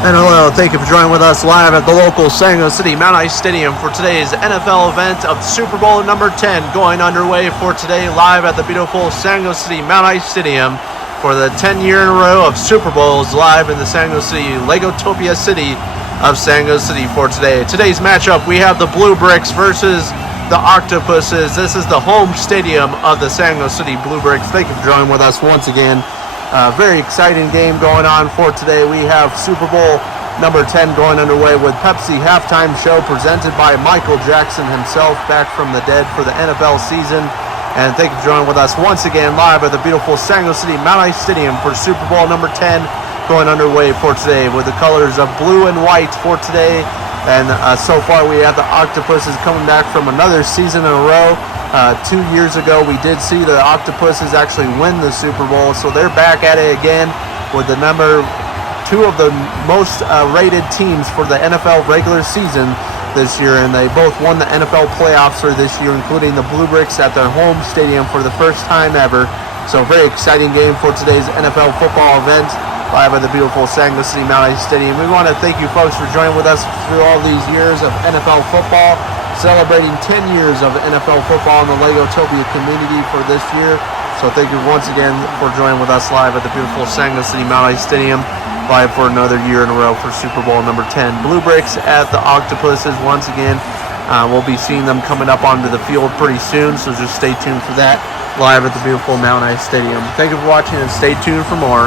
And hello, thank you for joining with us live at the local San Jose City Mount Ice Stadium for today's NFL event of Super Bowl number 10 going underway for today live at the beautiful San Jose City Mount Ice Stadium for the 10th year in a row of Super Bowls live in the San Jose City, Legotopia city of San Jose City for today. Today's matchup, we have the Bluebricks versus the Octopuses. This is the home stadium of the San Jose City Bluebricks. Thank you for joining with us once again. Very exciting game going on for today. We have Super Bowl number 10 going underway with Pepsi halftime show presented by Michael Jackson himself back from the dead for the NFL season. And thank you for joining with us once again live at the beautiful San Jose City Mount Ice Stadium for Super Bowl number 10 going underway for today with the colors of blue and white for today. And so far we have the Octopuses coming back from another season in a row. 2 years ago, we did see the Octopuses actually win the Super Bowl, so they're back at it again with the number 2 of the most rated teams for the NFL regular season this year, and they both won the NFL playoffs for this year, including the Bluebricks at their home stadium for the first time ever. So very exciting game for today's NFL football event live at the beautiful San Jose City Mount Ice Stadium. We want to thank you folks for joining with us through all these years of NFL football, celebrating 10 years of NFL football in the Legotopia community for this year. So thank you once again for joining with us live at the beautiful San Jose City Mount Ice Stadium, live for another year in a row for Super Bowl number 10. Bluebricks at the Octopuses once again. We'll be seeing them coming up onto the field pretty soon, so just stay tuned for that live at the beautiful Mount Ice Stadium. Thank you for watching and stay tuned for more.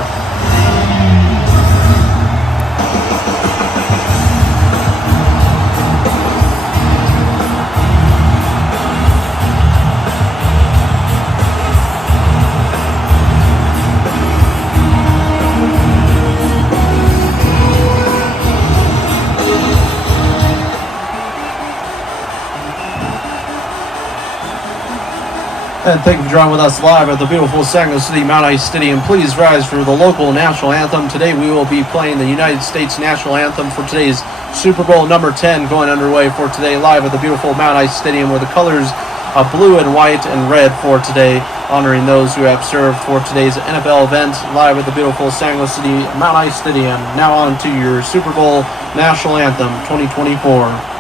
And thank you for joining with us live at the beautiful San Jose City Mount Ice Stadium. Please rise for the local national anthem. Today we will be playing the United States national anthem for today's Super Bowl number 10 going underway for today live at the beautiful Mount Ice Stadium with the colors of blue and white and red for today, honoring those who have served for today's NFL event live at the beautiful San Jose City Mount Ice Stadium. Now on to your Super Bowl national anthem 2024.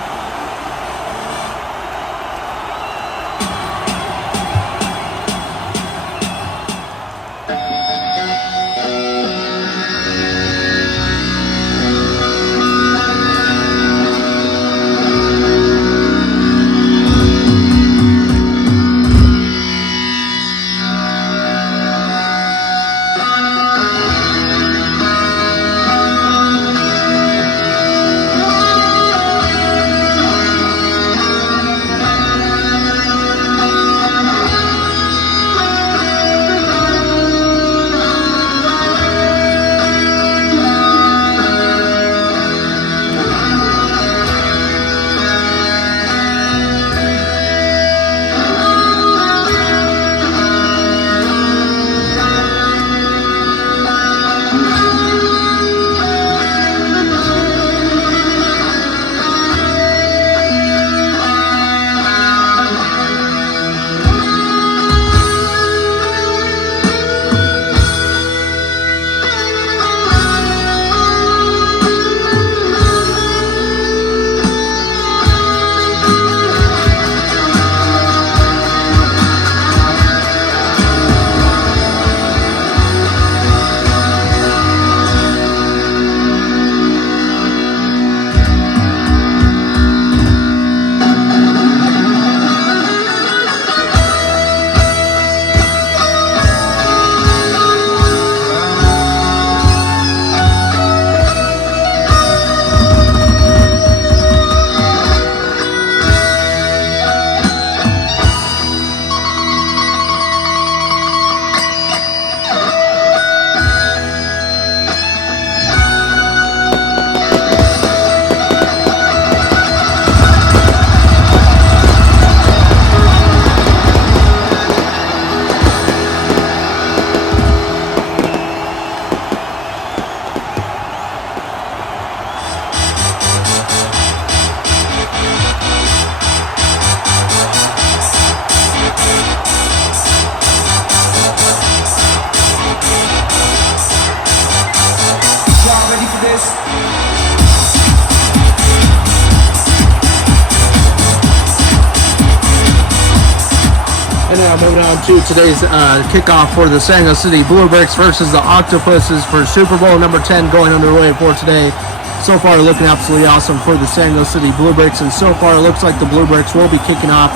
now moving on to today's kickoff for the San Jose City Bluebricks versus the Octopuses for Super Bowl number 10 going underway for today. So far looking absolutely awesome for the San Jose City Bluebricks, and so far it looks like the Bluebricks will be kicking off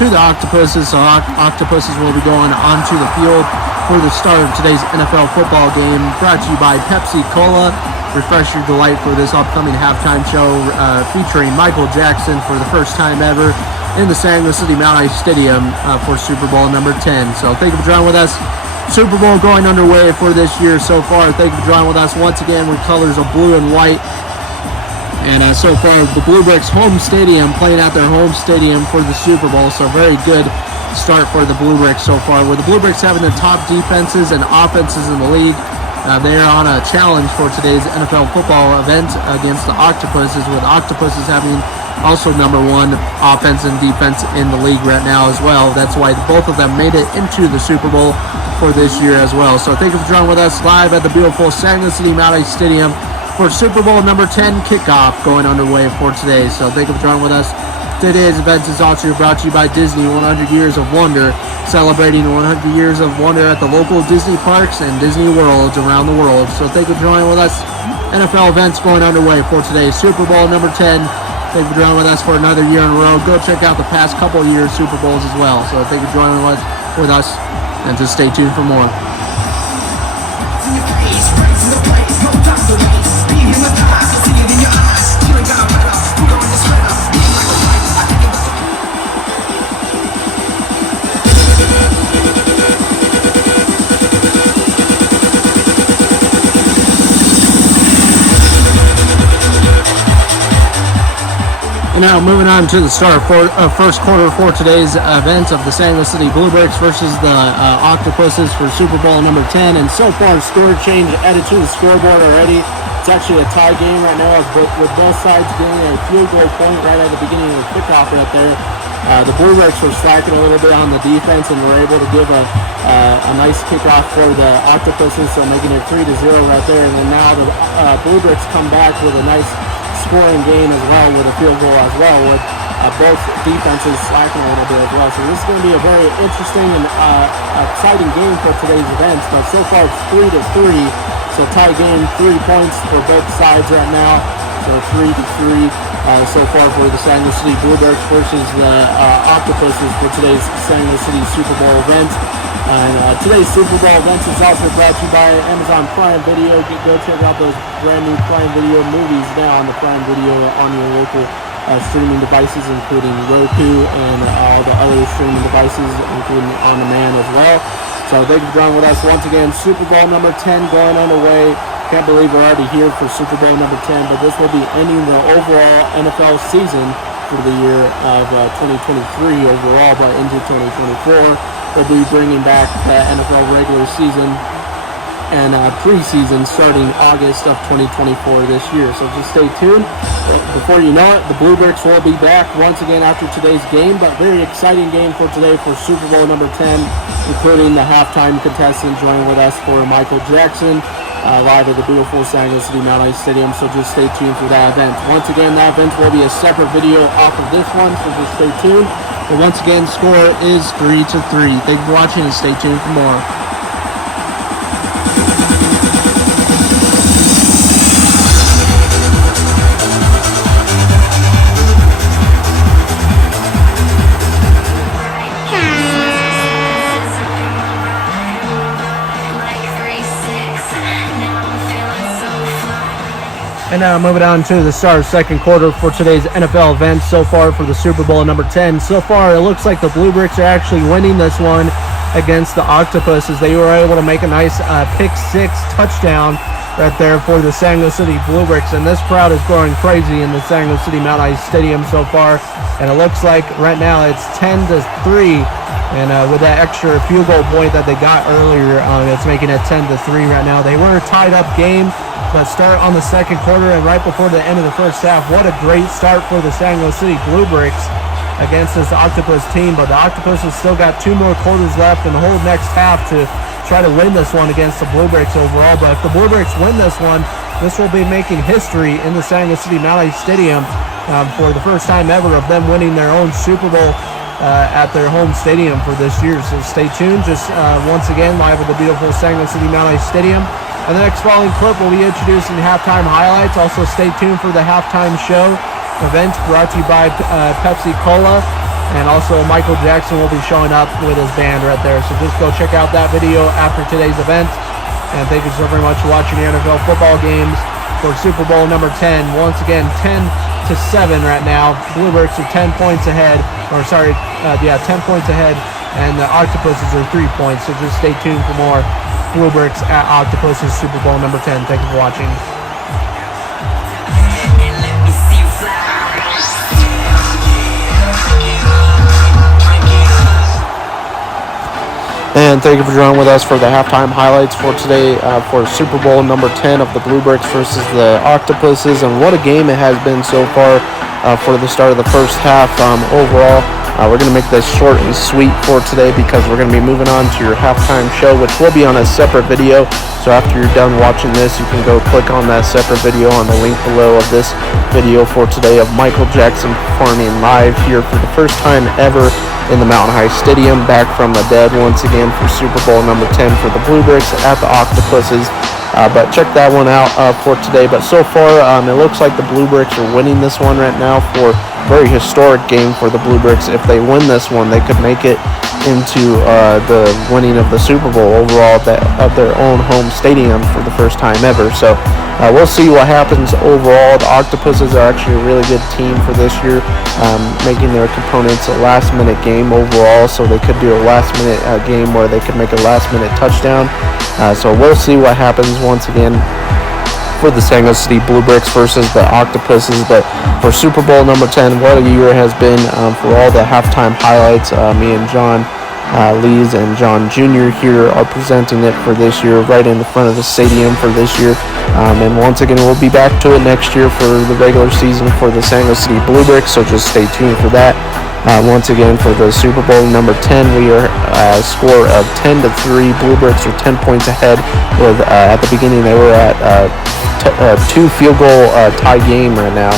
to the Octopuses, so Octopuses will be going onto the field for the start of today's NFL football game, brought to you by Pepsi Cola. Refresh your delight for this upcoming halftime show featuring Michael Jackson for the first time ever in the San Jose City Mount Ice Stadium for Super Bowl number 10. So thank you for joining with us. Super Bowl going underway for this year so far. Thank you for joining with us once again with colors of blue and white. And so far, the Bluebricks home stadium playing at their home stadium for the Super Bowl. So very good start for the Bluebricks so far. With the Bluebricks having the top defenses and offenses in the league, they are on a challenge for today's NFL football event against the Octopuses, with Octopuses having also number one offense and defense in the league right now as well. That's why both of them made it into the Super Bowl for this year as well. So thank you for joining with us live at the beautiful San Jose City Mount Ice Stadium for Super Bowl number 10 kickoff going underway for today. So thank you for joining with us. Today's event is also brought to you by Disney 100 Years of Wonder, celebrating 100 years of wonder at the local Disney parks and Disney worlds around the world. So thank you for joining with us. NFL events going underway for today. Super Bowl number 10. Thank you for joining with us for another year in a row. Go check out the past couple of years Super Bowls as well. So thank you for joining with us, and just stay tuned for more. And now moving on to the start for first quarter for today's event of the San Jose City Bluebricks versus the Octopuses for Super Bowl number 10. And so far, score change added to the scoreboard already. It's actually a tie game right now with both sides getting a field goal point right at the beginning of the kickoff right there. The Bluebricks were slacking a little bit on the defense and were able to give a nice kickoff for the Octopuses, so making it 3-0 right there. And then now the Bluebricks come back with a nice scoring game as well, with a field goal as well, with both defenses slacking a little bit as well. So this is going to be a very interesting and exciting game for today's events. But so far it's 3-3, so tie game, 3 points for both sides right now. So 3-3 so far for the San Jose City Bluebricks versus the Octopuses for today's San Jose City Super Bowl event. And today's Super Bowl event is also brought to you by Amazon Prime Video. Go check out those brand new Prime Video movies now on the Prime Video on your local streaming devices, including Roku and all the other streaming devices, including On Demand as well. So thank you for joining with us once again. Super Bowl number 10 going underway. Can't believe we're already here for Super Bowl number 10, but this will be ending the overall NFL season for the year of 2023 overall, but into 2024. We'll be bringing back the NFL regular season and preseason starting August of 2024 this year. So just stay tuned. Before you know it, the Bluebricks will be back once again after today's game, but very exciting game for today for Super Bowl number 10, including the halftime contestant joining with us for Michael Jackson, live at the beautiful San Jose City Mount Ice Stadium. So just stay tuned for that event. Once again, that event will be a separate video off of this one, so just stay tuned. But once again, score is 3-3. Thank you for watching and stay tuned for more. And now moving on to the start of second quarter for today's NFL event so far for the Super Bowl number 10. So far, it looks like the Bluebricks are actually winning this one against the Octopuses. They were able to make a nice pick six touchdown right there for the San Jose City Bluebricks. And this crowd is going crazy in the San Jose City Mount Ice Stadium so far. And it looks like right now it's 10-3. And with that extra field goal point that they got earlier, it's making it 10-3 right now. They were a tied up game, but start on the second quarter and right before the end of the first half. What a great start for the San Jose City Bluebricks against this Octopus team. But the Octopus has still got 2 more quarters left in the whole next half to try to win this one against the Bluebricks overall. But if the Bluebricks win this one, this will be making history in the San Jose City Mount Ice Stadium for the first time ever of them winning their own Super Bowl at their home stadium for this year. So stay tuned. Just once again, live at the beautiful Sango City Mount Ice Stadium. And the next following clip will be introducing halftime highlights. Also stay tuned for the halftime show event brought to you by Pepsi Cola. And also Michael Jackson will be showing up with his band right there. So just go check out that video after today's event. And thank you so very much for watching the NFL football games for Super Bowl number 10. Once again, 10-7 right now. Bluebricks are 10 points ahead. 10 points ahead. And the Octopuses are 3 points. So just stay tuned for more Bluebricks at Octopus's Super Bowl number 10. Thank you for watching. And thank you for joining with us for the halftime highlights for today for Super Bowl number 10 of the Bluebricks versus the Octopuses. And what a game it has been so far for the start of the first half. Overall, we're going to make this short and sweet for today because we're going to be moving on to your halftime show, which will be on a separate video. So after you're done watching this, you can go click on that separate video on the link below of this video for today of Michael Jackson performing live here for the first time ever in the Mountain High Stadium, back from the dead once again for Super Bowl number 10 for the Bluebricks at the Octopuses. But check that one out for today. But so far, it looks like the Bluebricks are winning this one right now for a very historic game for the Bluebricks. If they win this one, they could make it into the winning of the Super Bowl overall of their own home stadium for the first time ever. So we'll see what happens overall. The Octopuses are actually a really good team for this year, making their components a last-minute game overall, so they could do a last-minute game where they could make a last-minute touchdown. So we'll see what happens once again for the Sango City Bluebricks versus the Octopuses. But for Super Bowl number 10, what a year it has been for all the halftime highlights. Me and John Lees and John Jr. here are presenting it for this year right in the front of the stadium for this year. And once again, we'll be back to it next year for the regular season for the Sango City Bluebricks, so just stay tuned for that. Once again, for the Super Bowl number 10, we are a score of 10-3. Bluebricks are 10 points ahead. With at the beginning, they were at 2 field goal tie game right now,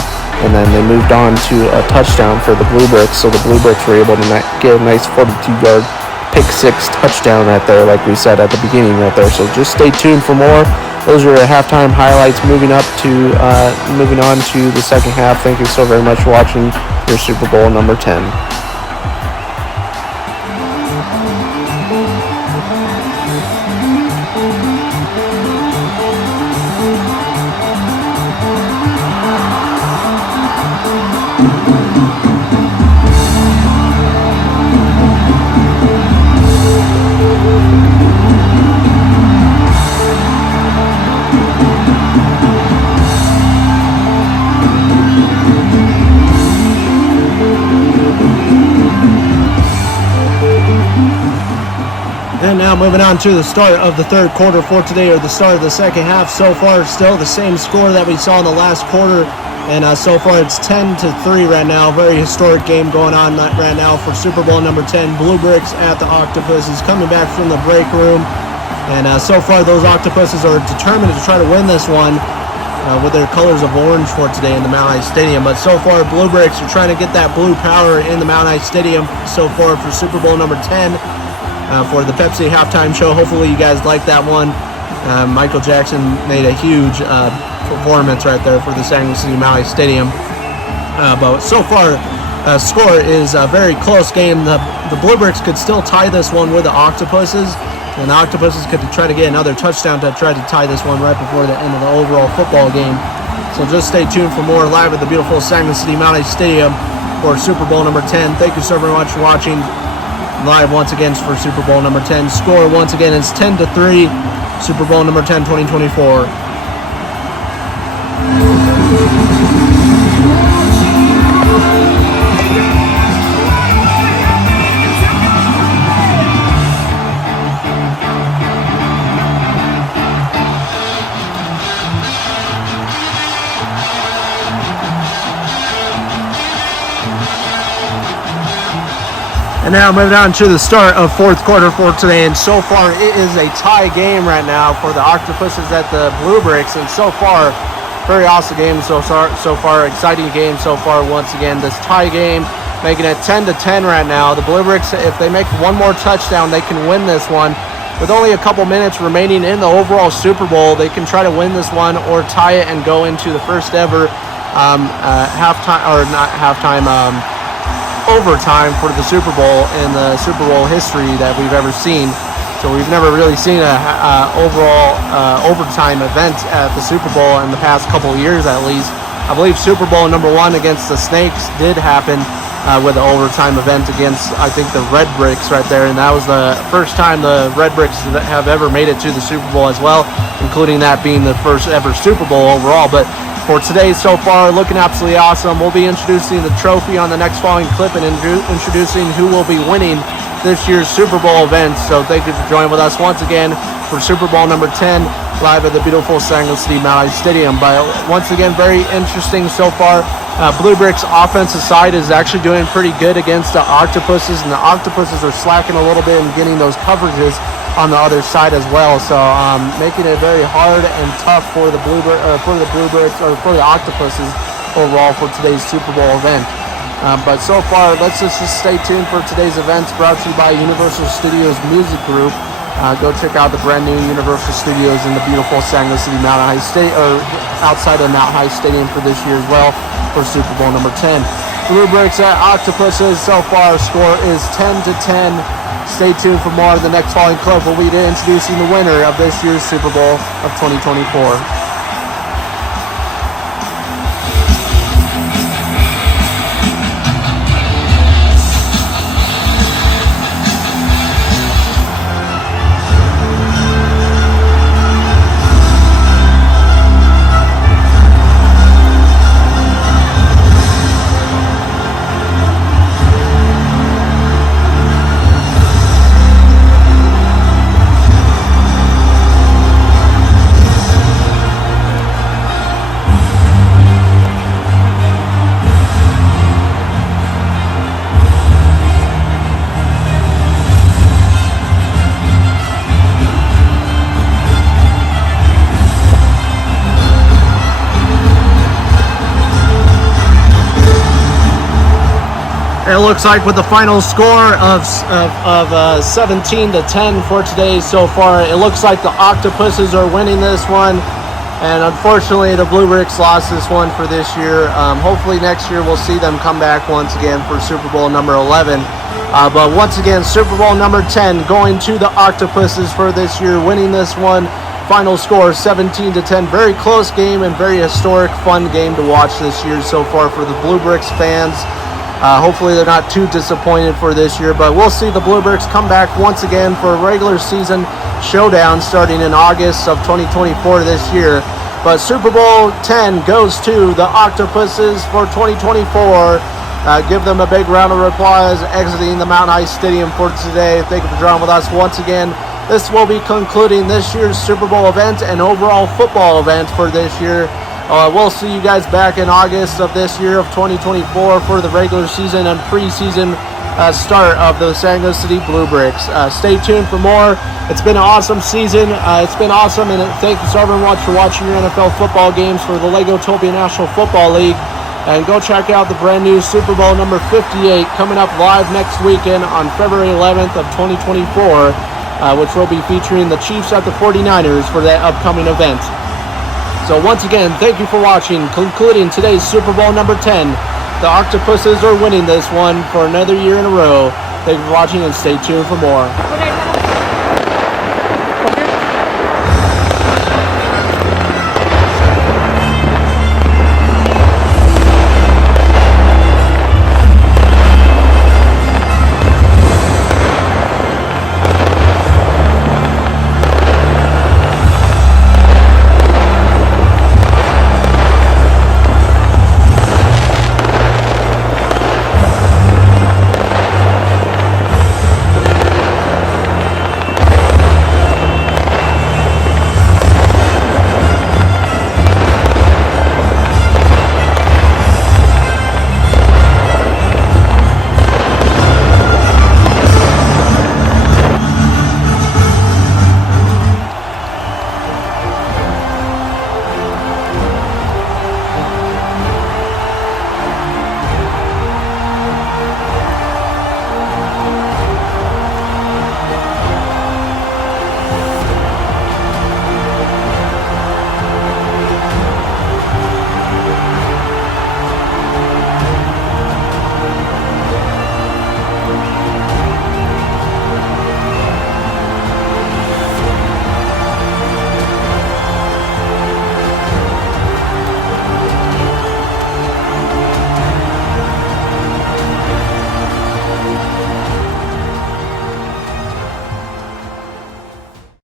and then they moved on to a touchdown for the Bluebricks. So the Bluebricks were able to get a nice 42-yard pick six touchdown right there, like we said at the beginning right there. So just stay tuned for more. Those are the halftime highlights. Moving on to the second half. Thank you so very much for watching your Super Bowl number 10. And now moving on to the start of the third quarter for today, or the start of the second half. So far, still the same score that we saw in the last quarter. And so far, it's 10-3 right now. Very historic game going on right now for Super Bowl number 10. Bluebricks at the Octopuses, coming back from the break room. And so far, those Octopuses are determined to try to win this one with their colors of orange for today in the Mount Ice Stadium. But so far, Bluebricks are trying to get that blue power in the Mount Ice Stadium so far for Super Bowl number 10. For the Pepsi halftime show. Hopefully you guys like that one. Michael Jackson made a huge performance right there for the Sango City Mount Ice Stadium. But so far, score is a very close game. The Bluebricks could still tie this one with the Octopuses, and the Octopuses could try to get another touchdown to try to tie this one right before the end of the overall football game. So just stay tuned for more live at the beautiful Sango City Mount Ice Stadium for Super Bowl number 10. Thank you so very much for watching live once again for Super Bowl number 10. Score once again is 10-3. Super Bowl number 10, 2024. And now moving on to the start of fourth quarter for today. And so far, it is a tie game right now for the Octopuses at the Bluebricks. And so far, very awesome game so far. Exciting game so far once again. This tie game making it 10-10 right now. The Bluebricks, if they make one more touchdown, they can win this one. With only a couple minutes remaining in the overall Super Bowl, they can try to win this one or tie it and go into the first ever overtime for the Super Bowl in the Super Bowl history that we've ever seen. So we've never really seen a overall overtime event at the Super Bowl in the past couple of years at least. I believe Super Bowl number 1 against the Snakes did happen with an overtime event against, I think, the Redbricks right there. And that was the first time the Redbricks have ever made it to the Super Bowl as well, including that being the first ever Super Bowl overall. But for today so far, looking absolutely awesome. We'll be introducing the trophy on the next following clip and introducing who will be winning this year's Super Bowl event. So thank you for joining with us once again for Super Bowl number 10, live at the beautiful San Jose City Mount Ice Stadium. But once again, very interesting so far. Bluebricks' offensive side is actually doing pretty good against the Octopuses, and the Octopuses are slacking a little bit and getting those coverages on the other side as well. So making it very hard and tough for the Bluebricks or for the Octopuses overall for today's Super Bowl event. But so far, let's just stay tuned for today's events, brought to you by Universal Studios Music Group. Go check out the brand new Universal Studios in the beautiful San Jose City Mount High State, or outside of Mount High Stadium for this year as well for Super Bowl number 10. Bluebricks at Octopuses, so far score is 10-10. Stay tuned for more of the next following clip. We'll be introducing the winner of this year's Super Bowl of 2024. It looks like with the final score of 17-10 for today so far, it looks like the Octopuses are winning this one. And unfortunately, the Bluebricks lost this one for this year. Hopefully next year we'll see them come back once again for Super Bowl number 11. But once again, Super Bowl number 10 going to the Octopuses for this year, winning this one. Final score 17-10. Very close game and very historic, fun game to watch this year so far for the Bluebricks fans. Hopefully they're not too disappointed for this year, but we'll see the Bluebricks come back once again for a regular season showdown starting in August of 2024 this year. But Super Bowl 10 goes to the Octopuses for 2024. Give them a big round of applause exiting the Mount Ice Stadium for today. Thank you for joining with us once again. This will be concluding this year's Super Bowl event and overall football event for this year. We'll see you guys back in August of this year of 2024 for the regular season and preseason start of the San Jose City Bluebricks. Stay tuned for more. It's been an awesome season. It's been awesome, and thank you so very much for watching your NFL football games for the Legotopia National Football League. And go check out the brand new Super Bowl number 58 coming up live next weekend on February 11th of 2024, which will be featuring the Chiefs at the 49ers for that upcoming event. So once again, thank you for watching. Concluding today's Super Bowl number 10. The Octopuses are winning this one for another year in a row. Thank you for watching and stay tuned for more.